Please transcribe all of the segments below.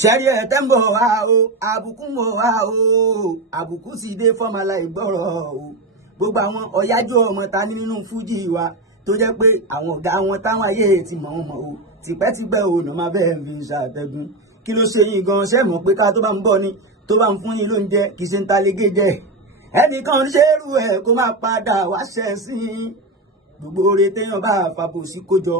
ṣẹ́rí ẹ̀ tẹ́ ń bọ̀ wá o àbùkù ń bọ̀ wá o àbùkù sì dé fọ́mọlá ìgbọ́rọ̀ o gbogbo àwọn ọ̀yájú ọmọ ta ní nínú fújì wa tó jẹ́ pé àwọn ọ̀gá wọn táwọn ayé ti mọ̀ wọn mọ̀ o tipẹ́tipẹ́ o nà máa bẹ́ẹ̀ fi ṣàtẹ̀gùn kí ló ṣe yín gan ṣẹ́ mọ̀ pé ká tó bá ń bọ̀ ni tó bá ń fún yín lóúnjẹ kì í ṣe ń ta légé jẹ ẹnìkan ṣerú ẹ̀ kó máa padà wá ṣẹ̀ sí gbogbo oore téèyàn bá fàbò sí kójọ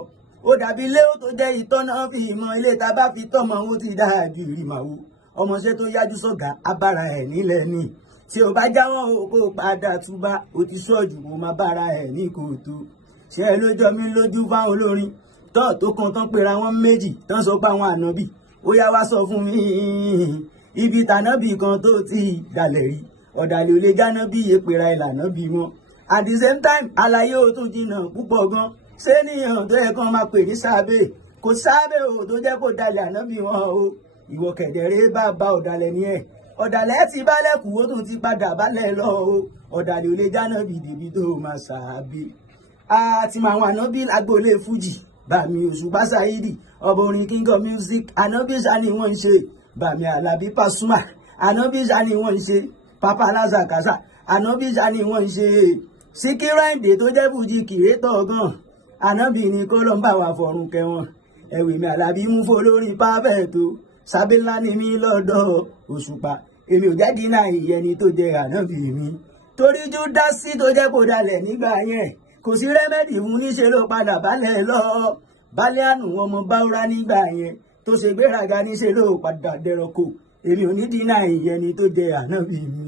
ó dàbí ilé ó tó jẹ́ ìtọ́nà fi ìmọ̀ ilé tá a bá fi tọ́mọ ó ti dáa ju ìrìmàwó ọmọọṣẹ́ tó yájú sọ̀gá abára ẹ̀ nílẹ̀ ni tí o bá jáwọ́ o kó padà túbá o ti sọ́ọ̀jù kó máa bára ẹ̀ ní kòtò ṣe é lójọ́ mi lójú fáwọn olórin tọ́ tó kan tán pera wọn méjì tán sọ pé àwọn ànábì ó yá wá sọ fún mi ibi tànábì kan tó ti dalẹ̀ rí ọ̀dàlẹ̀ ò lè jáná bí èpèrà ìlànà bí wọn at the same time àlàyé ó tún jìnnà púpọ̀ gan ṣé níyàn tó yẹ kán máa pè ní sábẹ́ kò sábẹ́ o tó jẹ́ kó dalẹ̀ ànábì wọn o ìwọ kẹ̀dẹ̀rẹ́ bá ba ọ̀dàlẹ̀ ni ẹ̀ ọ̀dàlẹ̀ ti bálẹ̀ kù ó tún ti padà bálẹ̀ lọ o ọ̀dàlẹ̀ ò lè jáná bí dèbí tó máa ṣàbẹ̀ àti màwọn ànábì agboolé fújì bàmí Òṣùpá Sáyídì ọba orin king of music ànábì sani wọ́n ń ṣe bàmí Àlàbí Pasuma ànábì sani wọ́n ń ṣe Papa Alaza Kasa ànábì sani wọ́n ń ṣe Síkírù Àyìndé tó jẹ́ fújì kìrẹ́tọ̀ gan ànábì ni kó ló ń bá wa fọ̀run kẹwọn ẹ̀wì mi Àlàbí mú fún olórin pàfẹ́ẹ̀tò sábẹ́ ńlá ni mí lọ́dọ̀ Òṣùpá èmi ò jáde náà ìyẹni tó jẹ ànábì mi torí Júdásì tó jẹ́ kó dalẹ̀ nígbà yẹn kò sí rẹ́mẹ́dì fún níṣẹ́ ló padà balẹ̀ lọ balẹ̀ àánú ọmọ báwúrá nígbà yẹn tó ṣe gbéraga níṣẹ́ ló padà dẹrọ̀kọ èmi ò ní dínà ìyẹni tó jẹ ànábì mi.